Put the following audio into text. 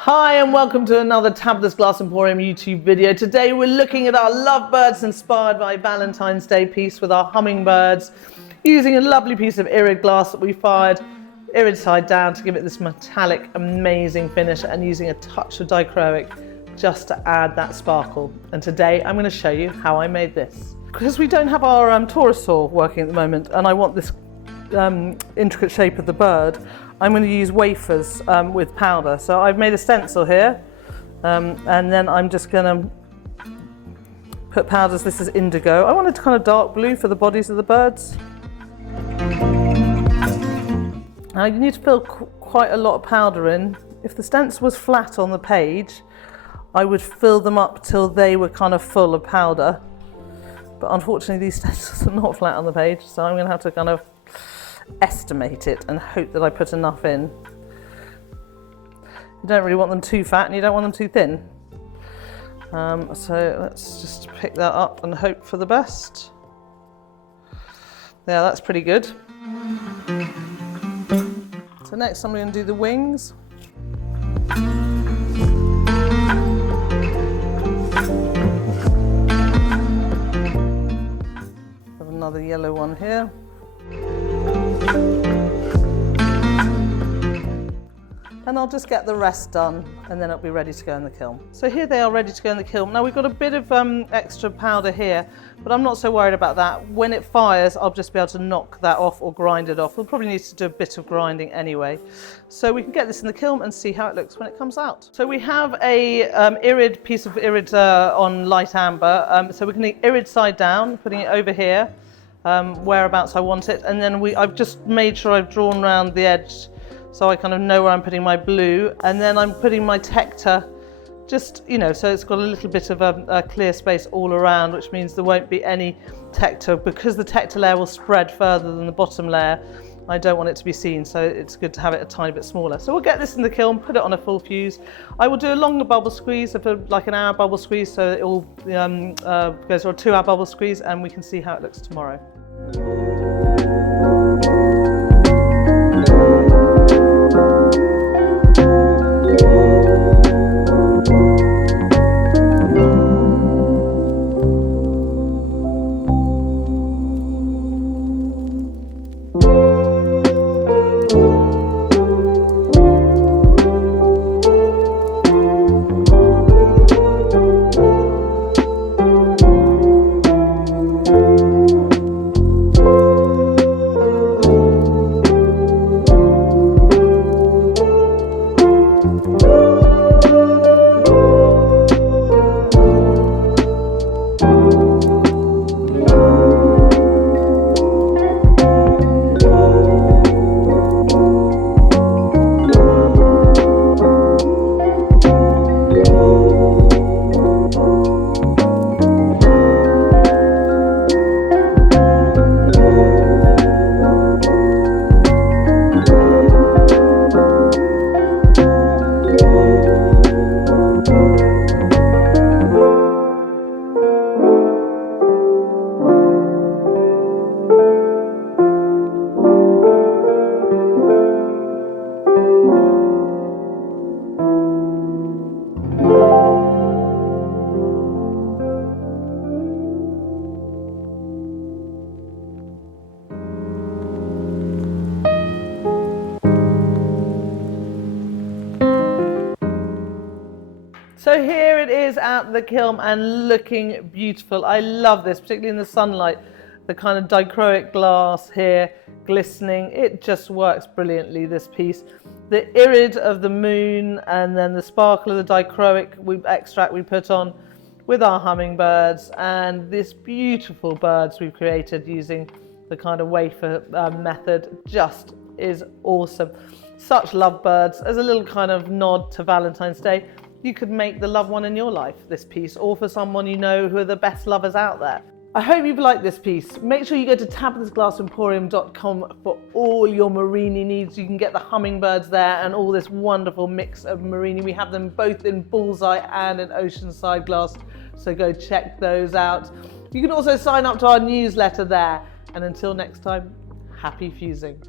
Hi and welcome to another Tabitha's Glass Emporium YouTube video. Today we're looking at our Lovebirds inspired by Valentine's Day piece with our hummingbirds, using a lovely piece of irid glass that we fired irid side down to give it this metallic amazing finish, and using a touch of dichroic just to add that sparkle. And today I'm going to show you how I made this. Because we don't have our Taurus saw working at the moment and I want this intricate shape of the bird, I'm going to use wafers with powder. So I've made a stencil here, and then I'm just going to put powders. This is indigo. I wanted kind of dark blue for the bodies of the birds. Now you need to fill quite a lot of powder in. If the stencil was flat on the page, I would fill them up till they were kind of full of powder. But unfortunately these stencils are not flat on the page, so I'm going to have to kind of estimate it and hope that I put enough in. You don't really want them too fat and you don't want them too thin. So let's just pick that up and hope for the best. Yeah, that's pretty good. So next I'm going to do the wings. Have another yellow one here. And I'll just get the rest done and then it'll be ready to go in the kiln. So here they are ready to go in the kiln. Now we've got a bit of extra powder here, but I'm not so worried about that. When it fires, I'll just be able to knock that off or grind it off. We'll probably need to do a bit of grinding anyway. So we can get this in the kiln and see how it looks when it comes out. So we have a piece of irid on light amber. So we can irid side down, putting it over here, whereabouts I want it. And then I've just made sure I've drawn around the edge so I kind of know where I'm putting my blue, and then I'm putting my tecta just, so it's got a little bit of a clear space all around, which means there won't be any tecta, because the tecta layer will spread further than the bottom layer. I don't want it to be seen, so it's good to have it a tiny bit smaller. So we'll get this in the kiln, put it on a full fuse. I will do a longer bubble squeeze, like an hour bubble squeeze, so it all goes for a 2-hour bubble squeeze, and we can see how it looks tomorrow. So here it is out the kiln and looking beautiful. I love this, particularly in the sunlight. The kind of dichroic glass here, glistening. It just works brilliantly, this piece. The irid of the moon and then the sparkle of the dichroic extract we put on with our hummingbirds, and this beautiful birds we've created using the kind of wafer method just is awesome. Such lovebirds. As a little kind of nod to Valentine's Day, you could make the loved one in your life this piece, or for someone you know who are the best lovers out there. I hope you've liked this piece. Make sure you go to tabithasglassemporium.com for all your Murrine needs. You can get the hummingbirds there and all this wonderful mix of Murrine. We have them both in bullseye and in oceanside glass, so go check those out. You can also sign up to our newsletter there. And until next time, happy fusing.